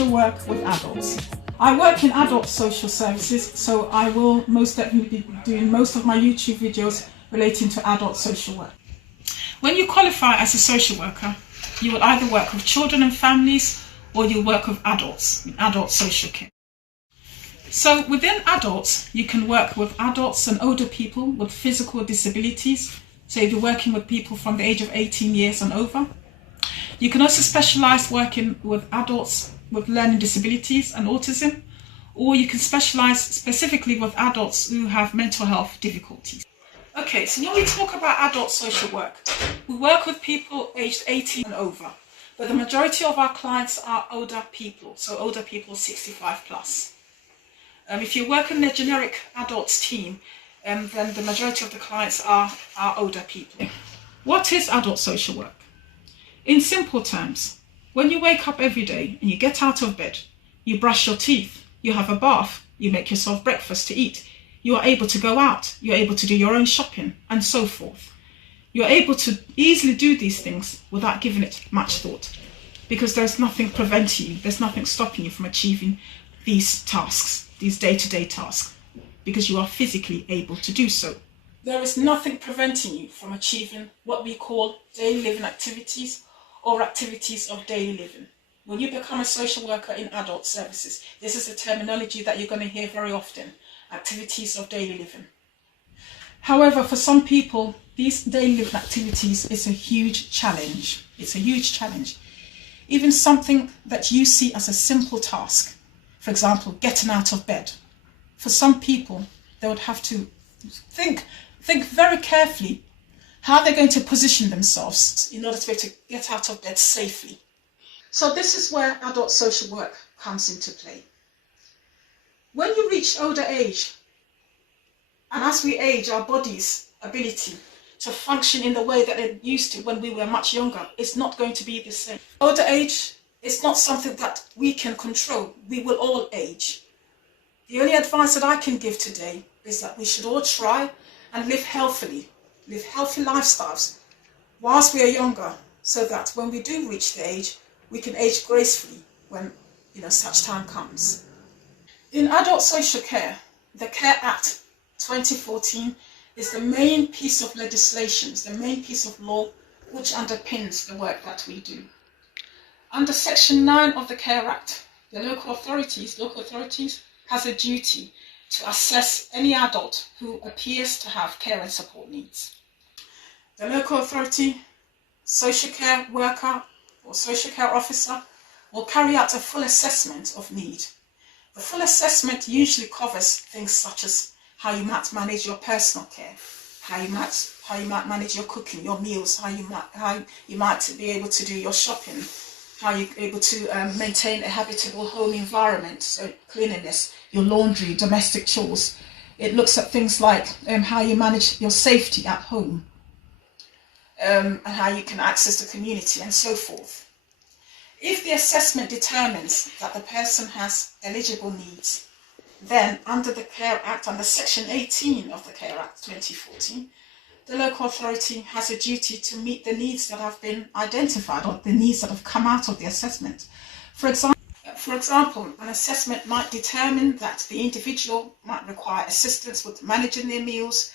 social work with adults. I work in adult social services, so I will most definitely be doing most of my YouTube videos relating to adult social work. When you qualify as a social worker, you will either work with children and families or you'll work with adults in adult social care. So within adults, you can work with adults and older people with physical disabilities. So if you're working with people from the age of 18 years and over. You can also specialise working with adults with learning disabilities and autism, or you can specialise specifically with adults who have mental health difficulties. Okay, so when we talk about adult social work, we work with people aged 18 and over, but the majority of our clients are older people, so older people 65 plus. If you work in a generic adults team, then the majority of the clients are older people. What is adult social work? In simple terms, when you wake up every day and you get out of bed, you brush your teeth, you have a bath, you make yourself breakfast to eat, you are able to go out, you're able to do your own shopping, and so forth. You're able to easily do these things without giving it much thought, because there's nothing preventing you, there's nothing stopping you from achieving these tasks, these day-to-day tasks, because you are physically able to do so. There is nothing preventing you from achieving what we call daily living activities or activities of daily living. When you become a social worker in adult services, this is a terminology that you're going to hear very often, activities of daily living. However, for some people, these daily living activities is a huge challenge. It's a huge challenge. Even something that you see as a simple task, for example, getting out of bed. For some people, they would have to think very carefully how they're going to position themselves in order to be able to get out of bed safely. So this is where adult social work comes into play. When you reach older age, and as we age, our body's ability to function in the way that it used to when we were much younger is not going to be the same. Older age is not something that we can control. We will all age. The only advice that I can give today is that we should all try and live healthily, live healthy lifestyles whilst we are younger, so that when we do reach the age, we can age gracefully when such time comes. In adult social care, the Care Act 2014 is the main piece of legislation, the main piece of law which underpins the work that we do. Under Section 9 of the Care Act, the local authorities has a duty to assess any adult who appears to have care and support needs. The local authority, social care worker or social care officer will carry out a full assessment of need. The full assessment usually covers things such as how you might manage your personal care, how you might manage your cooking, your meals, how you might be able to do your shopping, how you're able to maintain a habitable home environment, so cleanliness, your laundry, domestic chores. It looks at things like how you manage your safety at home, and how you can access the community and so forth. If the assessment determines that the person has eligible needs, then under the Care Act, under Section 18 of the Care Act 2014, the local authority has a duty to meet the needs that have been identified or the needs that have come out of the assessment. For example, an assessment might determine that the individual might require assistance with managing their meals,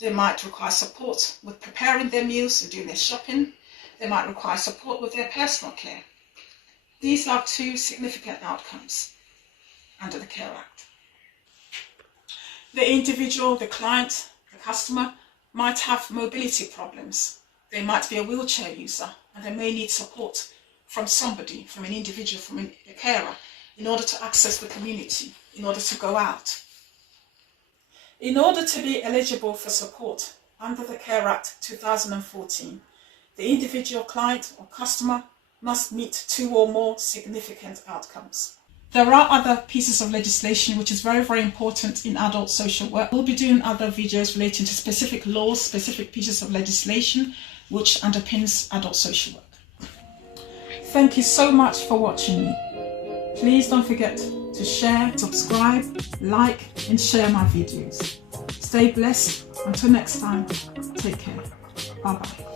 they might require support with preparing their meals and doing their shopping, they might require support with their personal care. These are two significant outcomes under the Care Act. The individual, the client, the customer might have mobility problems. They might be a wheelchair user and they may need support from somebody, from an individual, from a carer, in order to access the community, in order to go out. In order to be eligible for support under the Care Act 2014, the individual client or customer must meet two or more significant outcomes. There are other pieces of legislation which is very, very important in adult social work. We'll be doing other videos relating to specific laws, specific pieces of legislation which underpins adult social work. Thank you so much for watching me. Please don't forget to share, subscribe, like and share my videos. Stay blessed. Until next time, take care. Bye bye.